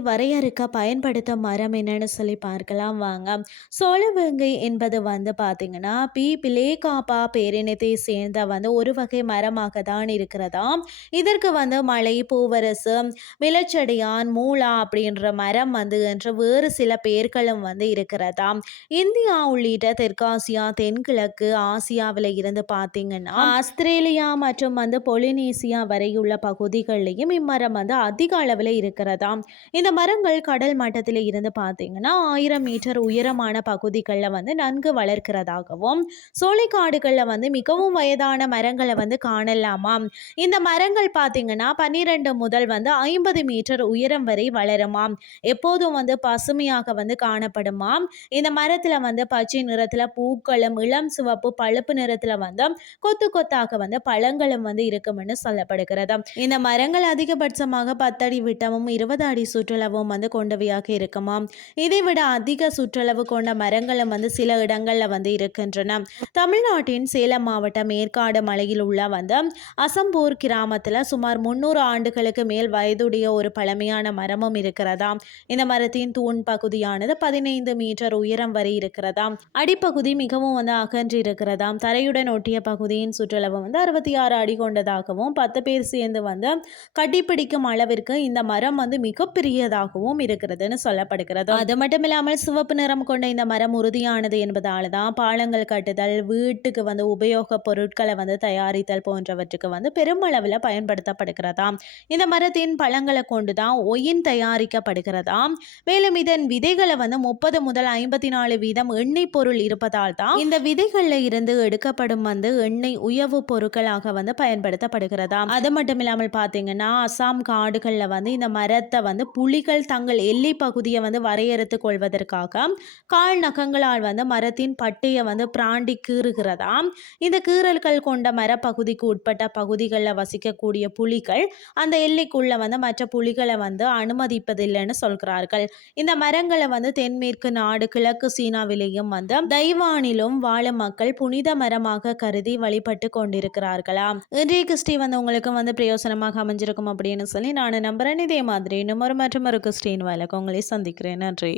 வரையறுக்க பயன்படுத்தும் மரம் என்னன்னு சொல்லி பார்க்கலாம் வாங்க. சோளவேங்கை என்பது வந்து பார்த்தீங்கன்னா பி. பிளேகாப்பா பேரினத்தை சேர்ந்த வந்து ஒரு வகை மரமாக தான் இருக்கிறதாம் இதற்கு வந்து மலை பூவரசு விளச்சடியான் மூலா அப்படின்ற மரம் வந்து என்று வேறு சில பெயர்களும் வந்து இருக்கிறதாம் இந்தியா உள்ளிட்ட தெற்காசியா தென்கிழக்கு ஆசியாவில் இருந்து பார்த்தீங்கன்னா ஆஸ்திரேலியா மற்றும் வந்து பொலினேசியா வரையுள்ள பகுதிகளிலையும் இம்மரம் வந்து அதிக அளவில் இருக்கிறதாம் இந்த மரங்கள் கடல் மட்டத்தில் இருந்து பார்த்தீங்கன்னா ஆயிரம் மீட்டர் உயரமான பகுதிகளில் வந்து நன்கு வளர்க்கிறதாகவும் சோலைக்காடுகளில் வந்து மிகவும் வயதான மரங்களை வந்து காணலாமாம் இந்த மரங்கள் பார்த்தீங்கன்னா பன்னிரெண்டு முதல் வந்து ஐம்பது மீட்டர் உயரம் வரை வளருமாம் எப்போதும் வந்து பசுமையாக வந்து காணப்படுமாம் இந்த மரத்தில் வந்து பச்சை நிறத்தில் பூக்களும் இளம் சிவப்பு பழுப்பு நிறத்தில் வந்து கொத்து கொத்தாக வந்து பழங்களும் வந்து இருக்கும்னு சொல்லப்படுகிறது. இந்த மரங்கள் அதிகபட்சமாக பத்தடி விட்டமும் இருபது அடி சுற்றளவும் வந்து கொண்டவையாக இருக்குமாம். இதை விட அதிக சுற்றளவு கொண்ட மரங்களும் வந்து சில இடங்களில் வந்து இருக்கின்றன. தமிழ்நாட்டின் சேலம் மாவட்டம் ஏற்காடு மலையில் உள்ள வந்து அசம்பூர் கிராமத்தில் சுமார் முன்னூறு ஆண்டுகளுக்கு மேல் வயதுடைய ஒரு பழமையான மரமும் இருக்கிறதா இந்த மரத்தின் தூண் பகுதியானது பதினைந்து மீட்டர் உயரம் வரை இருக்கிறதா அடிப்பகுதி மிகவும் வந்து அகன்று இருக்கிறதாம் தரையுடன் ஒட்டிய பகுதியின் சுற்றளவு வந்து அறுபத்தி ஆறு அடி கொண்டதாகவும் பத்து பேர் சேர்ந்து வந்து கட்டிப்பிடிக்கும் அளவிற்கு இந்த மரம் மரம் வந்து மிகப்பெரியதாகவும் இருக்கிறதுன்னு சொல்லப்படுகிறது. அது மட்டும் இல்லாமல் சிவப்பு நிறம் கொண்ட இந்த மரம் உறுதியானது என்பதால தான் பாலங்கள் கட்டுதல் வீட்டுக்கு வந்து உபயோக பொருட்களை வந்து தயாரித்தல் போன்றவற்றுக்கு வந்து பெருமளவில் பயன்படுத்தப்படுகிறதாம் இந்த மரத்தின் பழங்களை கொண்டு தான் ஒயின் தயாரிக்கப்படுகிறதாம் மேலும் இதன் விதைகளை வந்து முப்பது முதல் ஐம்பத்தி நாலு வீதம் எண்ணெய் பொருள் இருப்பதால் தான் இந்த விதைகளில் இருந்து எடுக்கப்படும் வந்து எண்ணெய் உயவு பொருட்களாக வந்து பயன்படுத்தப்படுகிறதாம் அது மட்டும் இல்லாமல் பார்த்தீங்கன்னா அசாம் காடுகளில் வந்து இந்த மரத்தை வந்து புலிகள் தங்கள் எல்லை பகுதியை வந்து வரையறுத்து கொள்வதற்காக கால் நகங்களால் வந்து மரத்தின் பட்டையை வந்து பிராண்டி கீறுகிறதாம் இந்த கீறல்கள் கொண்ட மரப்பகுதிக்கு உட்பட்ட பகுதிகளில் வசிக்கக்கூடிய புலிகள் அந்த எல்லைக்குள்ளே வந்து மற்ற புலிகளை வந்து அனுமதிப்பதில்லைன்னு சொல்கிறார்கள். இந்த மரங்களை வந்து தென்மேற்கு நாடு கிழக்கு சீனாவிலேயும் வந்து தைவானிலும் வாழும் மக்கள் புனித மரமாக கருதி வழிபட்டு கொண்டிருக்கிறார்களாம். இன்றைய கிறிஸ்டி வந்து உங்களுக்கு வந்து பிரயோசனமாக அமைஞ்சிருக்கும் அப்படின்னு சொல்லி நான் நம்புறேன். இதே மாதிரி இன்னும் ஒரு மற்றும் ஒரு கிறிஸ்டின் வேலைக்கு உங்களை சந்திக்கிறேன். நன்றி.